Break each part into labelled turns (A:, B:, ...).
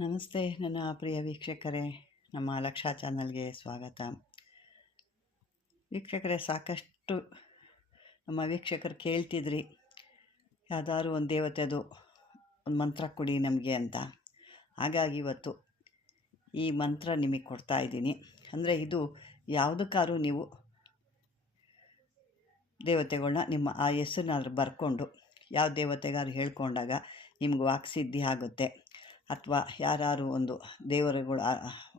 A: ನಮಸ್ತೆ, ನನ್ನ ಪ್ರಿಯ ವೀಕ್ಷಕರೇ. ನಮ್ಮ ಲಕ್ಷಾ ಚಾನಲ್ಗೆ ಸ್ವಾಗತ. ವೀಕ್ಷಕರೇ, ಸಾಕಷ್ಟು ನಮ್ಮ ವೀಕ್ಷಕರು ಕೇಳ್ತಿದ್ರಿ. ಯಾವ್ದಾದ್ರು ಒಂದು ದೇವತೆದು ಒಂದು ಮಂತ್ರ ಕೊಡಿ ನಮಗೆ ಅಂತ. ಹಾಗಾಗಿ ಇವತ್ತು ಈ ಮಂತ್ರ ನಿಮಗೆ ಕೊಡ್ತಾ ಇದ್ದೀನಿ. ಅಂದರೆ ಇದು ಯಾವುದಕ್ಕಾದ್ರೂ ನೀವು ದೇವತೆಗಳನ್ನ ನಿಮ್ಮ ಆ ಹೆಸರನ್ನಾದ್ರೂ ಬರ್ಕೊಂಡು, ಯಾವ ದೇವತೆಗಾದ್ರು ಹೇಳ್ಕೊಂಡಾಗ ನಿಮ್ಗೆ ವಾಕ್ಸಿದ್ಧಿ ಆಗುತ್ತೆ. ಅಥವಾ ಯಾರು ಒಂದು ದೇವರುಗಳು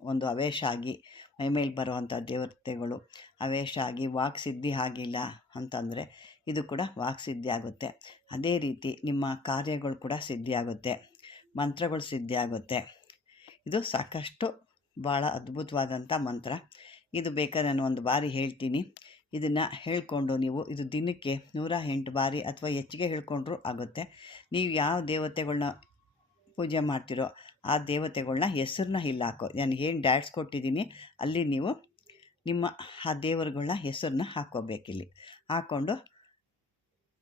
A: ಒಂದು ಅವೇಶ ಆಗಿ ಮೈಮೇಲೆ ಬರುವಂಥ ದೇವತೆಗಳು ಅವೇಶ ಆಗಿ ವಾಕ್ಸಿದ್ಧಿ ಆಗಿಲ್ಲ ಅಂತಂದರೆ ಇದು ಕೂಡ ವಾಕ್ಸಿದ್ಧಿ ಆಗುತ್ತೆ. ಅದೇ ರೀತಿ ನಿಮ್ಮ ಕಾರ್ಯಗಳು ಕೂಡ ಸಿದ್ಧಿಯಾಗುತ್ತೆ ಮಂತ್ರಗಳು ಸಿದ್ಧಿಯಾಗುತ್ತೆ ಇದು ಸಾಕಷ್ಟು ಭಾಳ ಅದ್ಭುತವಾದಂಥ ಮಂತ್ರ. ಇದು ಬೇಕಾದ್ರೆ ನಾನು ಒಂದು ಬಾರಿ ಹೇಳ್ತೀನಿ. ಇದನ್ನು ಹೇಳ್ಕೊಂಡು ನೀವು ಇದು ದಿನಕ್ಕೆ ನೂರ ಎಂಟು ಬಾರಿ ಅಥವಾ ಹೆಚ್ಚಿಗೆ ಹೇಳ್ಕೊಂಡ್ರೂ ಆಗುತ್ತೆ. ನೀವು ಯಾವ ದೇವತೆಗಳ್ನ ಪೂಜೆ ಮಾಡ್ತಿರೋ ಆ ದೇವತೆಗಳನ್ನ ಹೆಸರನ್ನ ಇಲ್ಲಿ ಹಾಕೋ. ನಾನು ಏನು ಡ್ಯಾಟ್ಸ್ ಕೊಟ್ಟಿದ್ದೀನಿ, ಅಲ್ಲಿ ನೀವು ನಿಮ್ಮ ಆ ದೇವರುಗಳನ್ನ ಹೆಸರನ್ನ ಹಾಕ್ಕೋಬೇಕಿಲ್ಲಿ ಹಾಕ್ಕೊಂಡು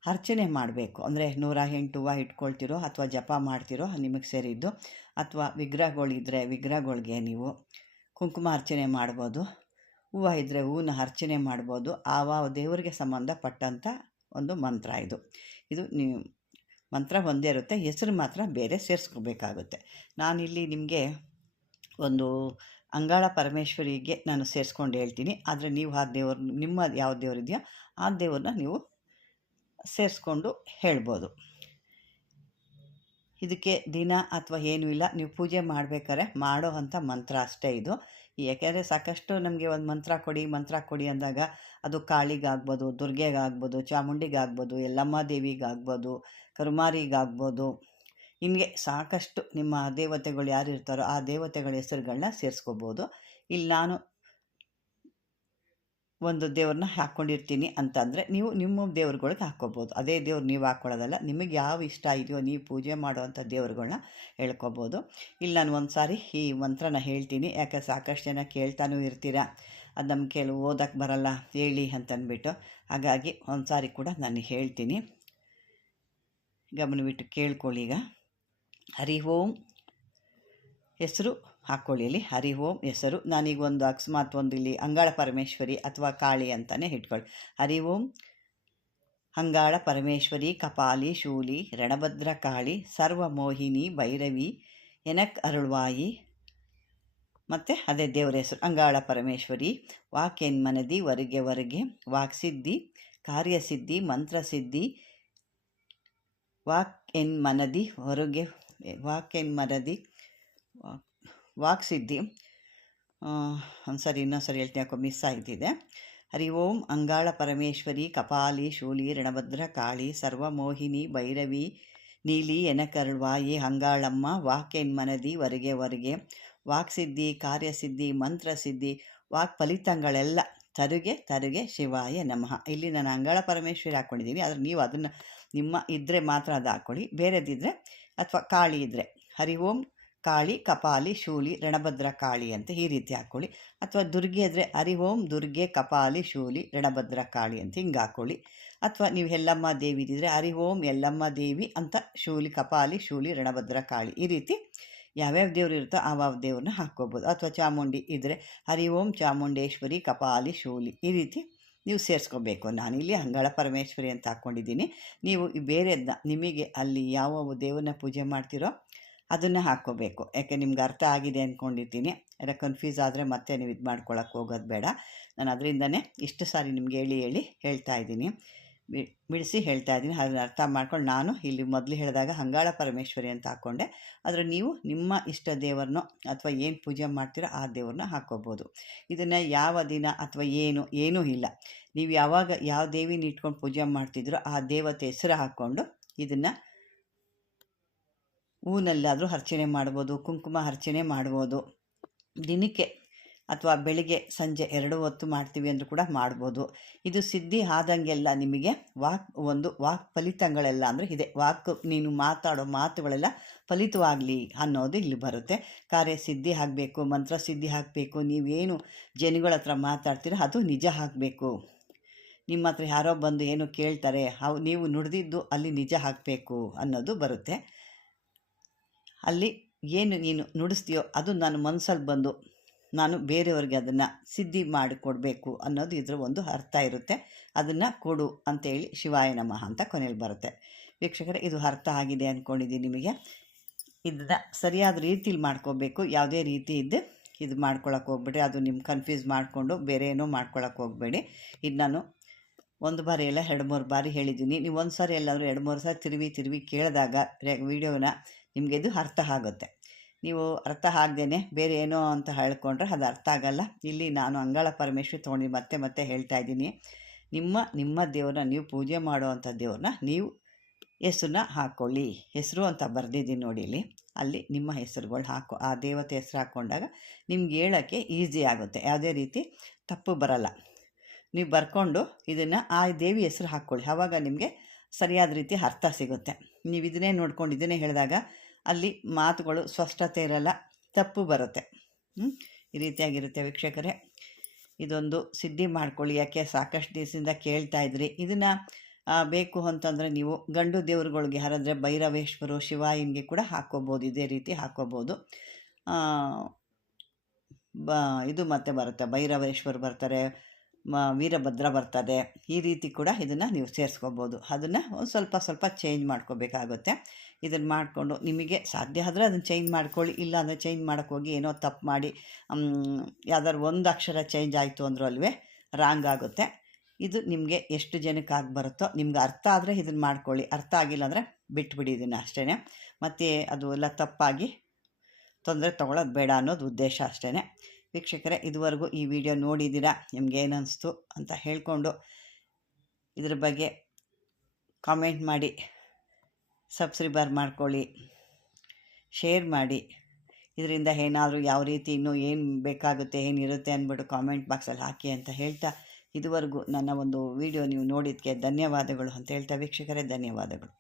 A: ಅರ್ಚನೆ ಮಾಡಬೇಕು. ಅಂದರೆ ನೂರ ಎಂಟು ಹೂವು ಇಟ್ಕೊಳ್ತಿರೋ ಅಥವಾ ಜಪ ಮಾಡ್ತಿರೋ ನಿಮಗೆ ಸೇರಿದ್ದು ಅಥವಾ ವಿಗ್ರಹಗಳಿದ್ದರೆ ವಿಗ್ರಹಗಳಿಗೆ ನೀವು ಕುಂಕುಮ ಅರ್ಚನೆ ಮಾಡ್ಬೋದು. ಹೂವು ಇದ್ದರೆ ಹೂವನ್ನ ಅರ್ಚನೆ ಮಾಡ್ಬೋದು. ಆವಾ ದೇವರಿಗೆ ಸಂಬಂಧಪಟ್ಟಂಥ ಒಂದು ಮಂತ್ರ ಇದು. ಇದು ನೀವು ಮಂತ್ರ ಒಂದೇ ಇರುತ್ತೆ, ಹೆಸರು ಮಾತ್ರ ಬೇರೆ ಸೇರಿಸ್ಕೋಬೇಕಾಗುತ್ತೆ. ನಾನಿಲ್ಲಿ ನಿಮಗೆ ಒಂದು ಅಂಗಾಳ ಪರಮೇಶ್ವರಿಗೆ ನಾನು ಸೇರಿಸ್ಕೊಂಡು ಹೇಳ್ತೀನಿ. ಆದರೆ ನೀವು ಆ ದೇವ್ರ, ನಿಮ್ಮ ಯಾವ ದೇವರಿದೆಯೋ ಆ ದೇವ್ರನ್ನ ನೀವು ಸೇರಿಸ್ಕೊಂಡು ಹೇಳ್ಬೋದು. ಇದಕ್ಕೆ ದಿನ ಅಥವಾ ಏನೂ ಇಲ್ಲ, ನೀವು ಪೂಜೆ ಮಾಡಬೇಕಾದ್ರೆ ಮಾಡೋ ಅಂಥ ಮಂತ್ರ ಅಷ್ಟೇ ಇದು. ಯಾಕೆಂದರೆ ಸಾಕಷ್ಟು ನಮಗೆ ಒಂದು ಮಂತ್ರ ಕೊಡಿ ಮಂತ್ರ ಕೊಡಿ ಅಂದಾಗ ಅದು ಕಾಳಿಗಾಗ್ಬೋದು, ದುರ್ಗೆಗಾಗ್ಬೋದು, ಚಾಮುಂಡಿಗಾಗ್ಬೋದು, ಯಲ್ಲಮ್ಮ ದೇವಿಗಾಗ್ಬೋದು ಕರುಮಾರಿಗಾಗ್ಬೋದು ನಿಮಗೆ ಸಾಕಷ್ಟು ನಿಮ್ಮ ದೇವತೆಗಳು ಯಾರು ಇರ್ತಾರೋ ಆ ದೇವತೆಗಳ ಹೆಸರುಗಳನ್ನ ಸೇರಿಸ್ಕೋಬೋದು. ಇಲ್ಲಿ ನಾನು ಒಂದು ದೇವ್ರನ್ನ ಹಾಕ್ಕೊಂಡಿರ್ತೀನಿ ಅಂತಂದರೆ ನೀವು ನಿಮ್ಮ ದೇವ್ರುಗಳಿಗೆ ಹಾಕ್ಕೋಬೋದು. ಅದೇ ದೇವ್ರು ನೀವು ಹಾಕ್ಕೊಳ್ಳೋದಲ್ಲ ನಿಮಗೆ ಯಾವ ಇಷ್ಟ ಇದೆಯೋ ನೀವು ಪೂಜೆ ಮಾಡುವಂಥ ದೇವ್ರುಗಳ್ನ ಹೇಳ್ಕೊಬೋದು. ಇಲ್ಲಿ ನಾನು ಒಂದು ಸಾರಿ ಈ ಮಂತ್ರನ ಹೇಳ್ತೀನಿ. ಯಾಕೆ ಸಾಕಷ್ಟು ಜನ ಕೇಳ್ತಾನೂ ಇರ್ತೀರ. ಅದು ನಮ್ಗೆ ಕೆಲವು ಓದಕ್ಕೆ ಬರಲ್ಲ, ಹೇಳಿ ಅಂತಂದ್ಬಿಟ್ಟು ಹಾಗಾಗಿ ಒಂದು ಸಾರಿ ಕೂಡ ನಾನು ಹೇಳ್ತೀನಿ. ಗಮನವಿಟ್ಟು ಕೇಳ್ಕೊಳ್ಳಿ ಈಗ. ಹರಿ ಓಂ. ಹೆಸರು ಹಾಕ್ಕೊಳ್ಳಿ ಇಲ್ಲಿ. ಹರಿ ಓಂ ಹೆಸರು. ನಾನೀಗ ಒಂದು ಅಕಸ್ಮಾತ್ ಒಂದು ಇಲ್ಲಿ ಅಂಗಾಳ ಪರಮೇಶ್ವರಿ ಅಥವಾ ಕಾಳಿ ಅಂತಲೇ ಇಟ್ಕೊಳ್ಳಿ. ಹರಿ ಓಂ. ಅಂಗಾಳ ಪರಮೇಶ್ವರಿ, ಕಪಾಲಿ, ಶೂಲಿ, ರಣಭದ್ರ ಕಾಳಿ, ಸರ್ವ ಮೋಹಿನಿ, ಭೈರವಿ, ಎನಕ್ ಅರುಳ್ವಾಯಿ ಮತ್ತು ಅದೇ ದೇವರ ಹೆಸರು. ಅಂಗಾಳ ಪರಮೇಶ್ವರಿ ವಾಕೆನ್ ಮನದಿ ಹೊರಗೆ ಹೊರಗೆ ವಾಕ್ಸಿದ್ಧಿ, ಕಾರ್ಯಸಿದ್ಧಿ, ಮಂತ್ರಸಿದ್ಧಿ ವಾಕ್ ಎನ್ ಮನದಿ ಹೊರಗೆ ವಾಕ್ ಎನ್ ಮನದಿ ವಾಕ್ ಸಿದ್ಧಿ ಒಂದು ಸರಿ, ಇನ್ನೊಂದು ಸರಿ ಹೇಳ್ತೀನಿ, ಯಾಕೋ ಮಿಸ್ ಆಯ್ತಿದೆ ಹರಿ ಓಂ, ಅಂಗಾಳ ಪರಮೇಶ್ವರಿ, ಕಪಾಲಿ, ಶೂಲಿ, ರಣಭದ್ರ, ಕಾಳಿ, ಸರ್ವಮೋಹಿನಿ, ಭೈರವಿ, ನೀಲಿ ಎನಕರುಳ್ವಾಯಿ ಅಂಗಾಳಮ್ಮ ಎನ್ ಮನದಿ ಹೊರಗೆ ಹೊರಗೆ, ವಾಕ್ಸಿದ್ಧಿ, ಕಾರ್ಯಸಿದ್ಧಿ, ಮಂತ್ರಸಿದ್ಧಿ ವಾಕ್ ಫಲಿತಗಳೆಲ್ಲ ತರುಗೆ ತರುಗೆ ಶಿವಾಯ ನಮಃ. ಇಲ್ಲಿ ನಾನು ಅಂಗಳ ಪರಮೇಶ್ವರಿ ಹಾಕ್ಕೊಂಡಿದ್ದೀನಿ ಆದರೆ ನೀವು ಅದನ್ನು ನಿಮ್ಮ ಇದ್ದರೆ ಮಾತ್ರ ಅದು ಹಾಕ್ಕೊಳ್ಳಿ ಬೇರೆದಿದ್ದರೆ ಅಥವಾ ಕಾಳಿ ಇದ್ದರೆ ಹರಿ ಓಂ ಕಾಳಿ ಕಪಾಲಿ ಶೂಲಿ ರಣಭದ್ರ ಕಾಳಿ ಅಂತ ಈ ರೀತಿ ಹಾಕ್ಕೊಳ್ಳಿ ಅಥವಾ ದುರ್ಗೆ ಇದ್ದರೆ ಹರಿ ಓಂ ದುರ್ಗೆ ಕಪಾಲಿ ಶೂಲಿ ರಣಭದ್ರ ಕಾಳಿ ಅಂತ ಹಿಂಗೆ ಹಾಕ್ಕೊಳ್ಳಿ ಅಥವಾ ನೀವು ಎಲ್ಲಮ್ಮ ದೇವಿ ಇದ್ದರೆ ಹರಿ ಓಂ ಎಲ್ಲಮ್ಮ ದೇವಿ ಅಂತ ಶೂಲಿ ಕಪಾಲಿ ಶೂಲಿ ರಣಭದ್ರ ಕಾಳಿ ಈ ರೀತಿ ಯಾವ್ಯಾವ ದೇವ್ರು ಇರುತ್ತೋ ಆವಾವ ದೇವ್ರನ್ನ ಹಾಕ್ಕೋಬೋದು. ಅಥವಾ ಚಾಮುಂಡಿ ಇದ್ದರೆ ಹರಿ ಓಂ ಚಾಮುಂಡೇಶ್ವರಿ ಕಪಾಲಿ ಶೂಲಿ ಈ ರೀತಿ ನೀವು ಸೇರಿಸ್ಕೋಬೇಕು. ನಾನಿಲ್ಲಿ ಅಂಗಳ ಪರಮೇಶ್ವರಿ ಅಂತ ಹಾಕ್ಕೊಂಡಿದ್ದೀನಿ. ನೀವು ಬೇರೆದನ್ನ ನಿಮಗೆ ಅಲ್ಲಿ ಯಾವ ದೇವರನ್ನ ಪೂಜೆ ಮಾಡ್ತೀರೋ ಅದನ್ನು ಹಾಕ್ಕೋಬೇಕು. ಯಾಕೆ ನಿಮ್ಗೆ ಅರ್ಥ ಆಗಿದೆ ಅಂದ್ಕೊಂಡಿದ್ದೀನಿ ಎಲ್ಲ ಕನ್ಫ್ಯೂಸ್ ಆದರೆ ಮತ್ತೆ ನೀವು ಇದು ಮಾಡ್ಕೊಳಕ್ಕೆ ಹೋಗೋದು ಬೇಡ. ನಾನು ಅದರಿಂದನೇ ಇಷ್ಟು ಸಾರಿ ನಿಮ್ಗೆ ಹೇಳಿ ಹೇಳಿ ಹೇಳ್ತಾ ಇದ್ದೀನಿ. ಬಿ ಬಿಡಿಸಿ ಹೇಳ್ತಾ ಇದ್ದೀನಿ. ಅದನ್ನು ಅರ್ಥ ಮಾಡ್ಕೊಂಡು ನಾನು ಇಲ್ಲಿ ಮೊದಲು ಹೇಳಿದಾಗ ಹಂಗಾಳ ಪರಮೇಶ್ವರಿ ಅಂತ ಹಾಕ್ಕೊಂಡೆ ಆದರೆ ನೀವು ನಿಮ್ಮ ಇಷ್ಟ ದೇವರನ್ನೋ ಅಥವಾ ಏನು ಪೂಜೆ ಮಾಡ್ತೀರೋ ಆ ದೇವ್ರನ್ನ ಹಾಕ್ಕೋಬೋದು ಇದನ್ನು ಯಾವ ದಿನ ಅಥವಾ ಏನು, ಏನೂ ಇಲ್ಲ. ನೀವು ಯಾವಾಗ ಯಾವ ದೇವಿನ ಇಟ್ಕೊಂಡು ಪೂಜೆ ಮಾಡ್ತಿದ್ರೋ ಆ ದೇವತೆ ಹೆಸರು ಹಾಕ್ಕೊಂಡು ಇದನ್ನು ಹೂನಲ್ಲಾದರೂ ಅರ್ಚನೆ ಮಾಡ್ಬೋದು, ಕುಂಕುಮ ಅರ್ಚನೆ ಮಾಡ್ಬೋದು. ದಿನಕ್ಕೆ ಅಥವಾ ಬೆಳಿಗ್ಗೆ ಸಂಜೆ ಎರಡು ಹೊತ್ತು ಮಾಡ್ತೀವಿ ಅಂದರೂ ಕೂಡ ಮಾಡ್ಬೋದು. ಇದು ಸಿದ್ಧಿ ಆದಂಗೆಲ್ಲ ನಿಮಗೆ ವಾಕ್, ಒಂದು ವಾಕ್ ಫಲಿತಗಳೆಲ್ಲ ಅಂದರೆ ಇದೆ. ವಾಕ್, ನೀನು ಮಾತಾಡೋ ಮಾತುಗಳೆಲ್ಲ ಫಲಿತವಾಗಲಿ ಅನ್ನೋದು ಇಲ್ಲಿ ಬರುತ್ತೆ. ಕಾರ್ಯ ಸಿದ್ಧಿ ಆಗಬೇಕು, ಮಂತ್ರ ಸಿದ್ಧಿ ಆಗಬೇಕು, ನೀವೇನು ಜನಗಳ ಹತ್ರ ಮಾತಾಡ್ತೀರೋ ಅದು ನಿಜ ಆಗಬೇಕು. ನಿಮ್ಮ ಹತ್ರ ಯಾರೋ ಬಂದು ಏನು ಕೇಳ್ತಾರೆ, ಅವು ನೀವು ನುಡಿದಿದ್ದು ಅಲ್ಲಿ ನಿಜ ಹಾಕಬೇಕು ಅನ್ನೋದು ಬರುತ್ತೆ. ಅಲ್ಲಿ ಏನು ನೀನು ನುಡಿಸ್ತೀಯೋ ಅದು ನನ್ನ ಮನಸ್ಸಲ್ಲಿ ಬಂದು ನಾನು ಬೇರೆಯವ್ರಿಗೆ ಅದನ್ನು ಸಿದ್ಧಿ ಮಾಡಿಕೊಡ್ಬೇಕು ಅನ್ನೋದು ಇದರ ಒಂದು ಅರ್ಥ ಇರುತ್ತೆ. ಅದನ್ನು ಕೊಡು ಅಂತೇಳಿ ಶಿವಾಯ ನಮಃ ಅಂತ ಕೊನೆಯಲ್ಲಿ ಬರುತ್ತೆ. ವೀಕ್ಷಕರೇ, ಇದು ಅರ್ಥ ಆಗಿದೆ ಅಂದ್ಕೊಂಡಿದ್ದೀನಿ ನಿಮಗೆ. ಇದನ್ನು ಸರಿಯಾದ ರೀತಿಲಿ ಮಾಡ್ಕೋಬೇಕು. ಯಾವುದೇ ರೀತಿ ಇದ್ದು ಇದು ಮಾಡ್ಕೊಳಕ್ಕೆ ಹೋಗ್ಬೇಡಿ ಅದು ನಿಮ್ಮ ಕನ್ಫ್ಯೂಸ್ ಮಾಡಿಕೊಂಡು ಬೇರೆ ಏನೋ ಮಾಡ್ಕೊಳಕ್ಕೆ ಹೋಗಬೇಡಿ. ಇದು ನಾನು ಒಂದು ಬಾರಿ ಎಲ್ಲ ಎರಡು ಮೂರು ಬಾರಿ ಹೇಳಿದ್ದೀನಿ. ನೀವು ಒಂದು ಸಾರಿ ಎಲ್ಲಾದರೂ ಎರಡು ಮೂರು ಸಾರಿ ತಿರುವಿ ತಿರುವಿ ಕೇಳಿದಾಗ ವಿಡಿಯೋನ ವೀಡಿಯೋನ ನಿಮಗೆ ಇದು ಅರ್ಥ ಆಗುತ್ತೆ. ನೀವು ಅರ್ಥ ಆಗದೇನೆ ಬೇರೆ ಏನೋ ಅಂತ ಹೇಳ್ಕೊಂಡ್ರೆ ಅದು ಅರ್ಥ ಆಗಲ್ಲ. ಇಲ್ಲಿ ನಾನು ಅಂಗಳ ಪರಮೇಶ್ವರಿ ತೊಗೊಂಡು ಮತ್ತೆ ಮತ್ತೆ ಹೇಳ್ತಾ ಇದ್ದೀನಿ. ನಿಮ್ಮ ನಿಮ್ಮ ದೇವ್ರನ್ನ ನೀವು ಪೂಜೆ ಮಾಡುವಂಥ ದೇವ್ರನ್ನ ನೀವು ಹೆಸ್ರನ್ನ ಹಾಕ್ಕೊಳ್ಳಿ ಹೆಸರು ಅಂತ ಬರೆದಿದ್ದೀನಿ ನೋಡಿ ಇಲ್ಲಿ. ಅಲ್ಲಿ ನಿಮ್ಮ ಹೆಸರುಗಳು ಹಾಕೋ. ಆ ದೇವತೆ ಹೆಸರು ಹಾಕ್ಕೊಂಡಾಗ ನಿಮ್ಗೆ ಹೇಳೋಕ್ಕೆ ಈಸಿ ಆಗುತ್ತೆ. ಯಾವುದೇ ರೀತಿ ತಪ್ಪು ಬರಲ್ಲ. ನೀವು ಬರ್ಕೊಂಡು ಇದನ್ನು ಆ ದೇವಿ ಹೆಸರು ಹಾಕ್ಕೊಳ್ಳಿ. ಆವಾಗ ನಿಮಗೆ ಸರಿಯಾದ ರೀತಿ ಅರ್ಥ ಸಿಗುತ್ತೆ. ನೀವು ಇದನ್ನೇ ನೋಡ್ಕೊಂಡು ಇದನ್ನೇ ಹೇಳಿದಾಗ ಅಲ್ಲಿ ಮಾತುಗಳು ಸ್ಪಷ್ಟತೆ ಇರಲ್ಲ, ತಪ್ಪು ಬರುತ್ತೆ. ಈ ರೀತಿಯಾಗಿರುತ್ತೆ ವೀಕ್ಷಕರೇ. ಇದೊಂದು ಸಿದ್ಧಿ ಮಾಡ್ಕೊಳ್ಳಿ. ಯಾಕೆ? ಸಾಕಷ್ಟು ದಿವಸದಿಂದ ಕೇಳ್ತಾ ಇದ್ರಿ. ಇದನ್ನು ಬೇಕು ಅಂತಂದರೆ ನೀವು ಗಂಡು ದೇವ್ರುಗಳಿಗೆ, ಯಾರಾದರೆ ಭೈರವೇಶ್ವರು ಶಿವ ಹಿಂಗೆ ಕೂಡ ಹಾಕ್ಕೋಬೋದು. ಇದೇ ರೀತಿ ಹಾಕ್ಕೋಬೋದು. ಬ, ಇದು ಮತ್ತೆ ಬರುತ್ತೆ. ಭೈರವೇಶ್ವರು ಬರ್ತಾರೆ. ವೀರಭದ್ರ ಬರ್ತದೆ. ಈ ರೀತಿ ಕೂಡ ಇದನ್ನು ನೀವು ಸೇರಿಸ್ಕೋಬೋದು. ಅದನ್ನು ಒಂದು ಸ್ವಲ್ಪ ಸ್ವಲ್ಪ ಚೇಂಜ್ ಮಾಡ್ಕೋಬೇಕಾಗುತ್ತೆ. ಇದನ್ನು ಮಾಡಿಕೊಂಡು ನಿಮಗೆ ಸಾಧ್ಯ ಆದರೆ ಅದನ್ನು ಚೇಂಜ್ ಮಾಡ್ಕೊಳ್ಳಿ. ಇಲ್ಲ ಅಂದರೆ ಚೇಂಜ್ ಮಾಡೋಕ್ಕೆ ಹೋಗಿ ಏನೋ ತಪ್ಪು ಮಾಡಿ ಯಾವ್ದಾದ್ರು ಒಂದು ಅಕ್ಷರ ಚೇಂಜ್ ಆಯಿತು ಅಂದರೂ ಅಲ್ವೇ ರಾಂಗ್ ಆಗುತ್ತೆ. ಇದು ನಿಮಗೆ ಎಷ್ಟು ಜನಕ್ಕೆ ಆಗಿ ಬರುತ್ತೋ, ನಿಮ್ಗೆ ಅರ್ಥ ಆದರೆ ಇದನ್ನು ಮಾಡ್ಕೊಳ್ಳಿ. ಅರ್ಥ ಆಗಿಲ್ಲ ಅಂದರೆ ಬಿಟ್ಬಿಡಿ ಇದನ್ನು ಅಷ್ಟೇ ಮತ್ತು ಅದು ಎಲ್ಲ ತಪ್ಪಾಗಿ ತೊಂದರೆ ತೊಗೊಳೋದು ಬೇಡ ಅನ್ನೋದು ಉದ್ದೇಶ ಅಷ್ಟೇ ವೀಕ್ಷಕರೇ, ಇದುವರೆಗೂ ಈ ವಿಡಿಯೋ ನೋಡಿದ್ದೀರಾ? ನಿಮ್ಗೆ ಏನನ್ನಿಸ್ತು ಅಂತ ಹೇಳಿಕೊಂಡು ಇದ್ರ ಬಗ್ಗೆ ಕಾಮೆಂಟ್ ಮಾಡಿ ಸಬ್ಸ್ಕ್ರೈಬರ್ ಮಾಡ್ಕೊಳ್ಳಿ ಶೇರ್ ಮಾಡಿ. ಇದರಿಂದ ಏನಾದರೂ ಯಾವ ರೀತಿ ಇನ್ನೂ ಏನು ಬೇಕಾಗುತ್ತೆ ಏನಿರುತ್ತೆ ಅಂದ್ಬಿಟ್ಟು ಕಾಮೆಂಟ್ ಬಾಕ್ಸಲ್ಲಿ ಹಾಕಿ ಅಂತ ಹೇಳ್ತಾ ಇದುವರೆಗೂ ನನ್ನ ಒಂದು ವಿಡಿಯೋ ನೀವು ನೋಡಿದ್ದಕ್ಕೆ ಧನ್ಯವಾದಗಳು ಅಂತ ಹೇಳ್ತಾ ವೀಕ್ಷಕರೇ, ಧನ್ಯವಾದಗಳು.